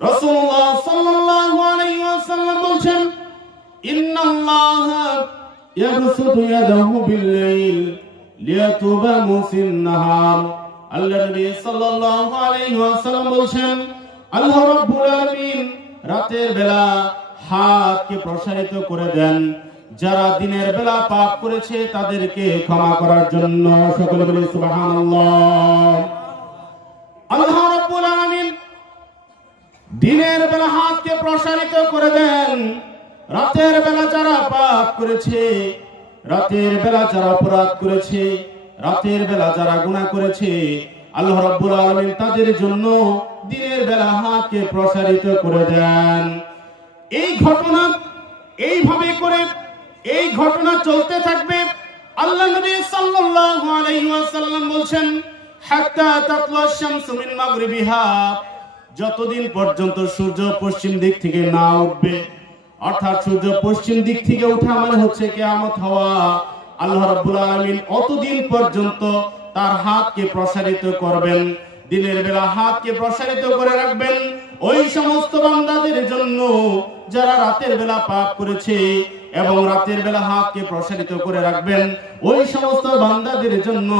রাসূলুল্লাহ সাল্লাল্লাহু আলাইহি ওয়াসাল্লাম বলেন, ইন্নাল্লাহা ইয়াবসুতু ইয়াদাহু বিল-লাইল লিয়াতুবা মুসিন নাহার। আল্লাহ নবী সাল্লাল্লাহু আলাইহি ওয়াসাল্লাম বলেন, আল্লাহ রাব্বুল আলামিন রাতের বেলা হাতকে প্রসারিত করে দেন যারা দিনের বেলা পাপ করেছে তাদেরকে ক্ষমা করার জন্য। সকলে বলি সুবহানাল্লাহ। আল্লাহ রাব্বুল আলামিন দিনের বেলা হাতকে প্রসারিত করে দেন রাতের বেলা যারা পাপ করেছে, রাতের বেলা যারা অপরাধ করেছে, রাতের বেলা যারা গুনাহ করেছে, আল্লাহ রাব্বুল আলামিন তাদের জন্য দিনের বেলা হাতকে প্রসারিত করে দেন। এই ঘটনা এইভাবে করে এই ঘটনা চলতে থাকবে। আল্লাহ নবী সাল্লাল্লাহু আলাইহি ওয়াসাল্লাম বলেন, হাত্তা তাতলা শামসু মিন মাগরিবিহা, যতদিন পর্যন্ত সূর্য পশ্চিম দিক থেকে না উঠবে, অর্থাৎ সূর্য পশ্চিম দিক থেকে ওঠা মানে হচ্ছে কিয়ামত হওয়া, আল্লাহ রাব্বুল আলামিন অতদিন পর্যন্ত তার হাতকে প্রসারিত করবেন, দিনের বেলা হাতকে প্রসারিত করে রাখবেন ওই সমস্ত বান্দাদের জন্য যারা রাতের বেলা পাপ করেছে, এবং রাতের বেলা হাতকে প্রসারিত করে রাখবেন ওই সমস্ত বান্দাদের জন্য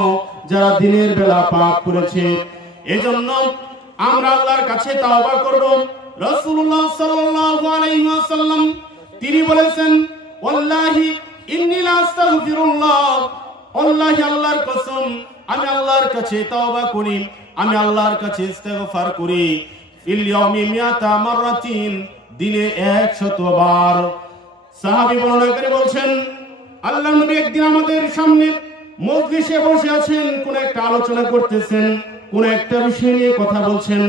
যারা দিনের বেলা পাপ করেছে। এজন্য আমরা আল্লাহর কাছে তাওবা করব। রাসূলুল্লাহ সাল্লাল্লাহু আলাইহি ওয়াসাল্লাম তিনি বলেছেন, ওয়াল্লাহি ইন্নী লা আস্তাগফিরুল্লাহ, ওয়াল্লাহি আল্লাহর কসম আমি আল্লাহর কাছে তাওবা করি, আমি আল্লাহর কাছে ইস্তেগফার করি, ফিল ইয়াউমি মিয়াতা মাররাতিন, দিনে 100 বার। সাহাবী বর্ণনা করে বলছেন, আল্লাহর নবী একদিন আমাদের সামনে মজলিসে বসে আছেন, কোন একটা আলোচনা করতেছেন, কোন একটা বিষয় নিয়ে কথা বলছেন।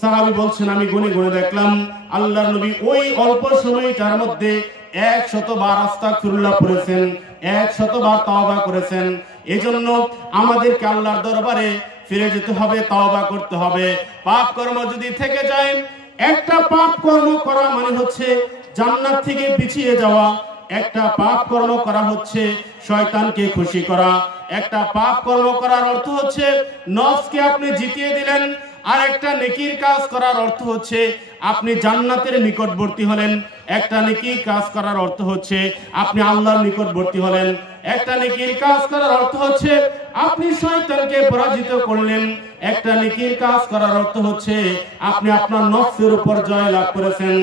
সাহাবী বলছেন, আমি গুনে গুনে দেখলাম আল্লাহর নবী ওই অল্প সময়টার মধ্যে 100 বার আস্তাগফিরুল্লাহ পড়েছেন, 100 বার তাওবা করেছেন। এজন্য আমাদেরকে আল্লাহর দরবারে ফিরে যেতে হবে, তাওবা করতে হবে। পাপ কর্ম যদি থেকে যায়, একটা পাপ কর্ম করা মানে হচ্ছে জান্নাত থেকে পিছিয়ে যাওয়া, একটা পাপ কর্ম করা হচ্ছে শয়তানকে খুশি করা, একটা পাপ কর্ম করার অর্থ হচ্ছে নফসকে আপনি জিতিয়ে দিলেন, আর একটা নেকির কাজ করার অর্থ হচ্ছে আপনি জান্নাতের নিকটবর্তী হলেন, একটা নেকির কাজ করার অর্থ হচ্ছে আপনি আল্লাহর নিকটবর্তী হলেন, একটা নেকির কাজ করার অর্থ হচ্ছে আপনি শয়তানকে পরাজিত করলেন, একটা নেকির কাজ করার অর্থ হচ্ছে আপনি আপনার নফসের উপর জয় লাভ করেছেন।